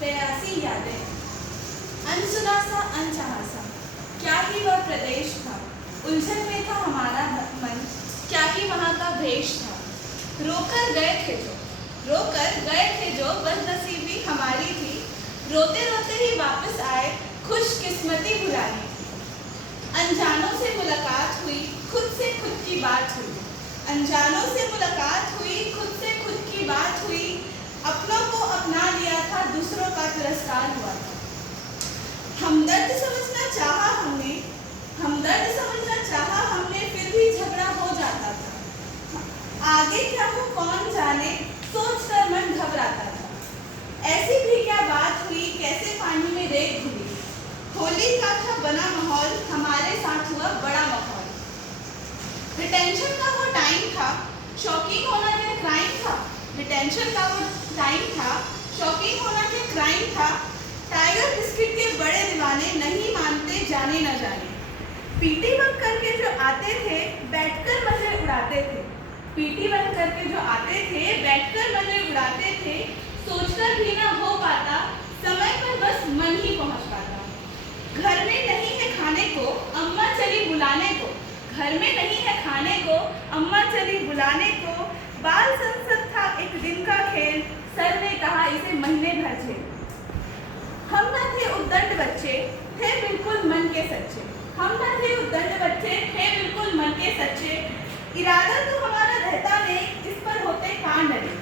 प्यासी यादें। अनसुना सा अनचाहा सा, क्या ही वह प्रदेश था, उलझन में था हमारा मन, क्या ही वहाँ का भेष था। रोकर गए थे जो बदनसीबी हमारी थी, रोते रोते ही वापस आए, खुशकिस्मती भुलानी थी। अनजानों से मुलाकात हुई, खुद से खुद की बात हुई। अनजानों से मुलाकात हुई, खुद से खुद की बात हुई। अपनों को अपना लिया था, दूसरों का तिरस्कार हुआ था। हमदर्द समझना चाहा हमने, फिर भी झगड़ा हो जाता था। आगे क्या हो कौन जाने, सोचकर मन घबराता था। ऐसी भी क्या बात हुई, कैसे पानी में रेत घुली। होली का था बना माहौल, हमारे साथ हुआ बड़ा माहौल। रिटेंशन का वो टाइम था, शौकीन होना क्या क्राइम था। रिटेंशन का वो टाइम था, शौकीन होना क्या क्राइम था। टाइगर बिस्किट के बड़े दीवाने, नहीं मानते जाने न जाने। पीटी बंक करके जो आते थे, बैठकर मजे उड़ाते थे। पीटी बंक करके जो आते थे, बैठकर मजे उड़ाते थे। सोचकर भी ना हो पाता, समय पर बस मन ही पहुंच पाता। घर में नहीं है खाने को, अम्मा चली बुलाने को। घर में नहीं है खाने को, अम्मा चली बुलाने को। बाल संसद था एक दिन का खेल, सर ने कहा इसे महीने भर झेल। हम न थे उद्दंड बच्चे, थे बिल्कुल मन के सच्चे। हम न थे उद्दंड बच्चे, थे बिल्कुल मन के सच्चे। इरादा तो हमारा रहता नहीं, जिस पर होते कान डरे।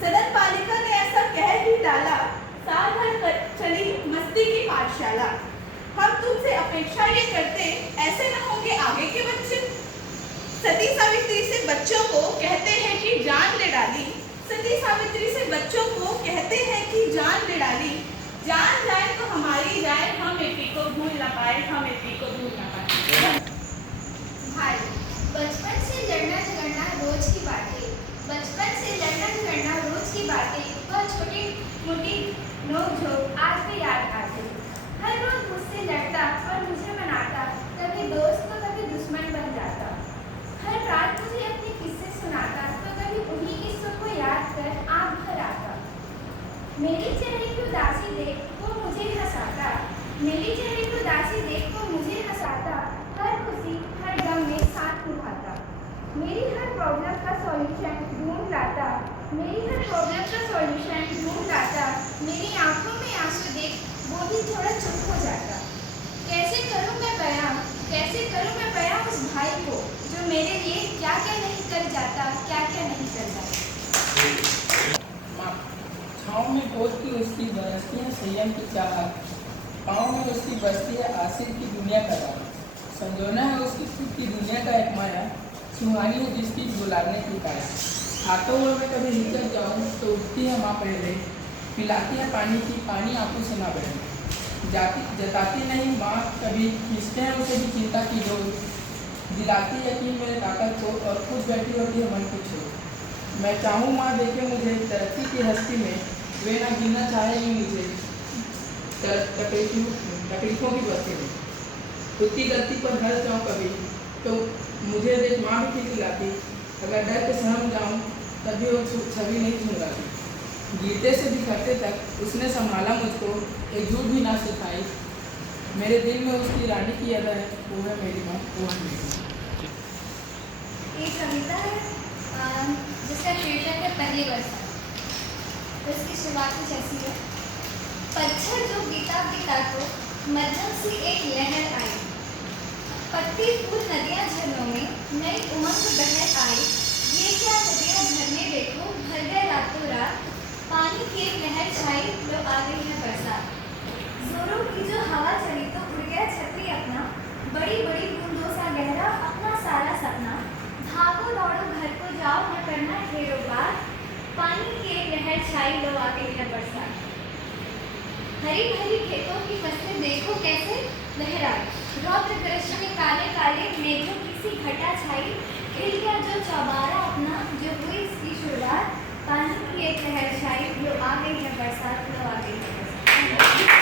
सदन पालिका ने ऐसा कह ही डाला, साल भर चली मस्ती की पाठशाला। हम तुमसे अपेक्षा ये करते, ऐसे न होंगे आगे के बच्चे। सती सावित्री से बच्चों को कहते हैं कि जान ले डाली। सती सावित्री से बच्चों को कहते हैं कि जान ले डाली। जान जाए तो हमारी जाए, हम एपी को भूल ना पाए, हम एपी को भूल ना पाए। भाई, बचपन से लड़ना झगड़ना रोज की बातें। बचपन से लड़ना झगड़ना रोज की बातें। वह छोटी मोटी नोक झोंक आज भी याद आती। हर रोज मुझसे लड़ता और मुझे मनाता, कभी दोस्त तो कभी दुश्मन बन जाता। हर रात मुझे अपने किस्से सुनाता, तो कभी उन्हीं किस्सों को याद कर आंख भर आता। मेरी चेहरे की उदासी देख वो मुझे हंसाता। मेरी चेहरे की उदासी देख वो मुझे हंसाता। हर खुशी हर गम में साथ निभाता। मेरी हर प्रॉब्लम का सॉल्यूशन ढूंढ लाता। मेरी हर प्रॉब्लम का सॉल्यूशन ढूंढ लाता। मेरी आंखों में आंसू देख वो भी थोड़ा चुप हो जाता। कैसे करूं मैं बयां उस भाई को, जो मेरे लिए क्या क्या नहीं कर जाता, क्या क्या नहीं कर जाता। छाँव में खोजती उसकी बरसती है संयम की चाहत, पाँव में उसकी बसती है आसिर की दुनिया का राह। संजोना है उसकी खुद की दुनिया का एक माया, सुहानी है जिसकी गुलाबने की काया। हाथों में मैं कभी हिचक जाऊँ तो उठती है माँ पहले, पिलाती है पानी की पानी आंखों से ना बहे। जताती नहीं माँ कभी, खींचते हैं उसे भी चिंता की डोर। दिलाती यकीन मेरे ताकत को और खुद बैठी होती है मन को छोड़। मैं चाहूँ माँ देखे मुझे तरक्की की हस्ती में, वे ना गिनना चाहेंगी मुझे तकलीफों की बस्ती में। खुद की गलती पर हंस जाऊँ कभी तो मुझे देख माँ भी ठीक लाती। अगर डर के सहम जाऊँ तभी वो छवि नहीं झुंगाती। गिरते से बिखरते तक उसने संभाला मुझको, एक झूठ भी ना सिखाई। मेरे दिल में उसकी रानी की अदा है, वो है मेरी माँ, वो है मेरी माँ। एक कविता है जिसका शीर्षक है पहली बरसात। इसकी शुरुआत कुछ ऐसी है। पतझड़ जो बीता तो मध्यम सी एक लहर आई। पत्ती फूल नदियाँ झरनों में नई उमंग बहर आई। ये क्या नदियाँ झरने देखो, भर गए रातों रात। पानी की एक लहर छाई, लो आ गई है बरसात। जोरों की जो हवा चली तो उड़ गया छतरी अपना। बड़ी बड़ी बूंदों सा गहरा अपना सारा सपना। भागो दौड़ो घर को जाओ, न करना ढेरों बात। पानी की एक लहर छाई, लो आ गई है बरसात। हरी भरी खेतों की फसलें देखो कैसे लहराई। रौद्र दृश्य में काले काले मेघों की सी घटा छाई। खिल गया जो चौबारा अपना, जो हुई इसकी शुरुआत। पानी की एक लहर छाई, लो आ गई है बरसात, लो आ गई है बरसात।